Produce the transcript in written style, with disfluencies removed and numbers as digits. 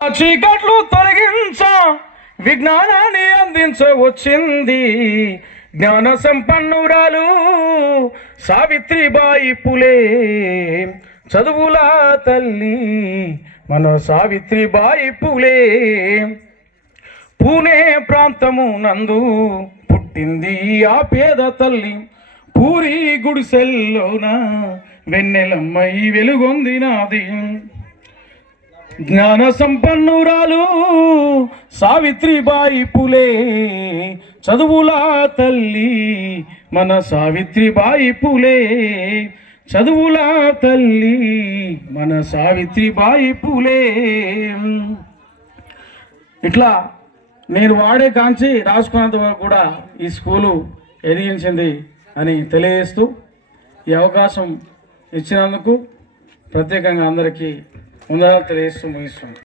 చీకట్లు తొలగించ విజ్ఞానాన్ని అందించవచ్చింది జ్ఞాన సంపన్నురాలు సావిత్రిబాయి పులే చదువుల తల్లి మన సావిత్రిబాయి పులే. పూణే ప్రాంతము నందు పుట్టింది ఆ పేద తల్లి. పూరి గుడిసెల్లోన వెన్నెలమ్మై వెలుగొందినాది. జ్ఞాన సంపన్నురాలు సావిత్రిబాయి పులే చదువుల తల్లి మన సావిత్రిబాయి పులే చదువుల తల్లి మన సావిత్రిబాయి పులే. ఇట్లా నేను వాడే కాంచి రాసుకున్నంత వరకు కూడా ఈ స్కూలు ఎదిగించింది అని తెలియజేస్తూ ఈ అవకాశం ఇచ్చినందుకు ప్రత్యేకంగా అందరికీ వందనాలు తెలియజేస్తూ ముగిస్తున్నాను.